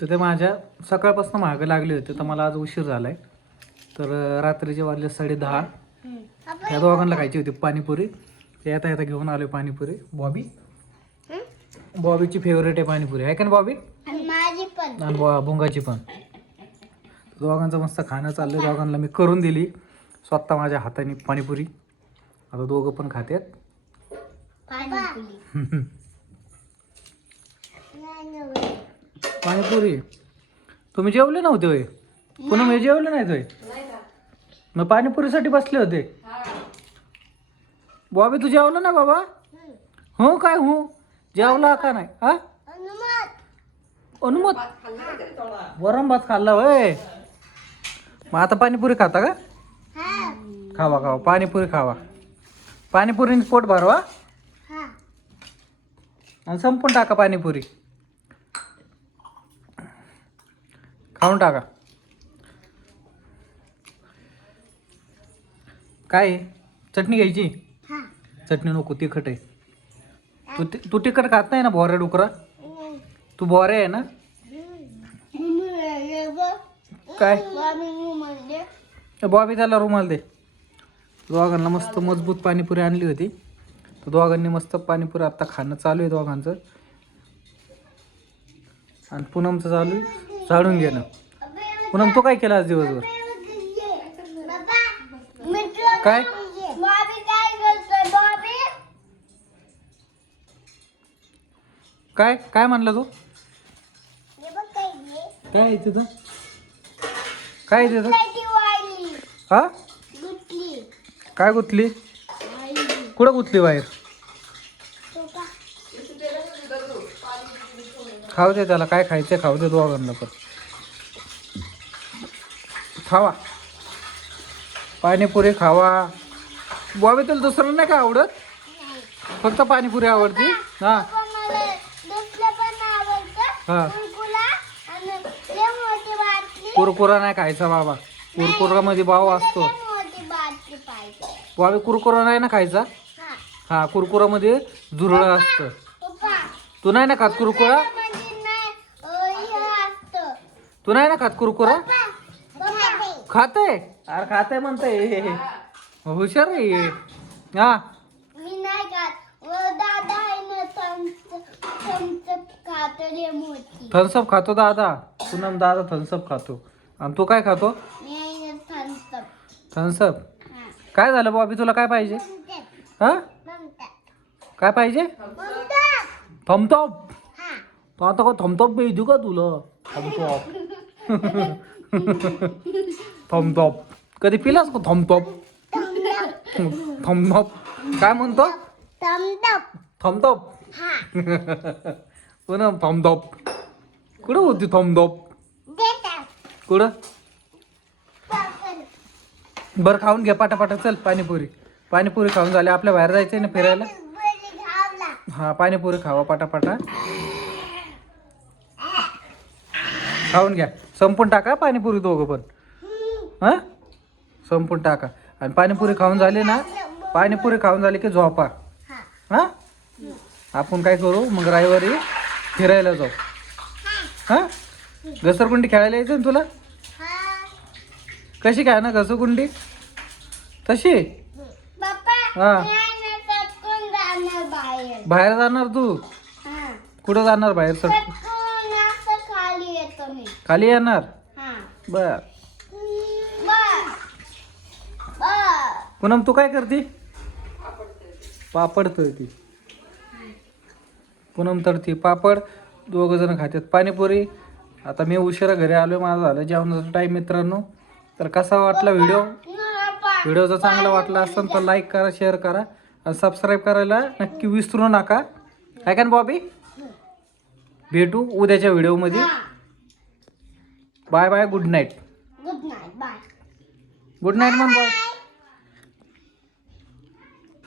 तर ते माझ्या सकाळपासून मागं लागले होते, तर मला आज उशीर झाला आहे. तर रात्रीचे वाजले 10:30. त्या दोघांना खायची होती पाणीपुरी. ते येता येता घेऊन आले पाणीपुरी. बॉबीची फेवरेट आहे पाणीपुरी, आहे का ना बॉबी? माझी पण आणि भुंगाची पण. दोघांचं मस्त खाणं चाललं. दोघांना मी करून दिली स्वतः माझ्या हाताने पाणीपुरी. आता दोघं पण खात्यात पाणीपुरी. तुम्ही जेवले नव्हते होय? पुन्हा मी जेवले नाही होय? मग पाणीपुरीसाठी बसले होते. बॉबी तू जेवला ना बाबा? हो काय हो जेवला का नाही? हा अनुमत वरण भात खाल्ला होय. मग आता पाणीपुरी खाता का? खावा खावा पाणीपुरी खावा. पाणीपुरीने पोट भरवा आणि संपून टाका पाणीपुरी. खाऊन टाका. काय आहे? चटणी घ्यायची? चटणी नको, तिखट आहे. तू तिखट खात नाही ना भोऱ्या डुकरा? तू भोऱ्या आहे ना? काय बॉबी त्याला रुमाल दे. दोघांना मस्त मजबूत पाणीपुरी आणली होती. तर दोघांनी मस्त पाणीपुरी आता खाणं चालू आहे दोघांचं. आणि पूनमचं चालू आहे झाडून घेणं. पूनम तू काय केलं आज दिवसभर? काय काय काय म्हणला तू? काय आहे तिथं? काय आहे तिथं? हा काय गुतली? कुठं गुतली बाहेर? खाऊ दे त्याला, काय खायचं खाऊ दे दोघांना पण. खावा पाणीपुरी खावा. बॉबी तुला दुसरं नाही का आवडत? फक्त पाणीपुरी आवडती? हा हा. कुरकुरा नाही खायचा बाबा. कुरकुरा मध्ये भाव असतो. बॉबी कुरकुरा नाही ना खायचा. हा कुरकुरा मध्ये झुरळ असतं. तू नाही ना खात कुरकुरा? तू नाही ना खात कुरकुरा? खाते? अरे खाते म्हणते. हुशार आहे. हा थम्सअप खातो दादा. पूनम दादा थम्सअप खातो. आणि तू काय खातो? थम्सअप. काय झालं बॉबी तुला काय पाहिजे? हा काय पाहिजे? थम्सअप. तो आता का थम्सअप पाहिजे का तुला? थम्सअप थम्सअप कधी पिलास का थम्सअप? थम्सअप काय म्हणतो? Thums Up Poonam Thums Up. कुठं होती थम्सअप? कुठं? बरं खाऊन घे पाटापाटा. चल पाणीपुरी. पाणीपुरी खाऊन झाले. आपल्या बाहेर जायचंय ना फिरायला. हा पाणीपुरी खावा पाटापाटा. खाऊन घ्या. संपून टाका पाणीपुरी दोघं पण. हा संपून टाका. आणि पाणीपुरी खाऊन झाली ना, पाणीपुरी खाऊन झाली की झोपा. हा आपण काय करू मग रविवारी फिरायला जाऊ. हा घसरगुंडी खेळायला यायचं ना तुला? कशी काय ना घसरगुंडी तशी? हा बाहेर जाणार तू? कुठं जाणार बाहेर? सर खाली येणार? बर. पूनम तू काय करते? पापड तळती. पूनम तळती पापड. दोघं जण खातात पाणीपुरी. आता मी उशिरा घरी आलो. माझं झालं जेवणाचा टाईम मित्रांनो. तर कसा वाटला व्हिडिओ जर चांगला वाटला असेल तर लाईक करा, शेअर करा आणि सबस्क्राईब करायला नक्की विसरू नका. आहे का ना बॉबी? भेटू उद्याच्या व्हिडिओमध्ये. Bye bye. Good night. Good night म्हण बाय.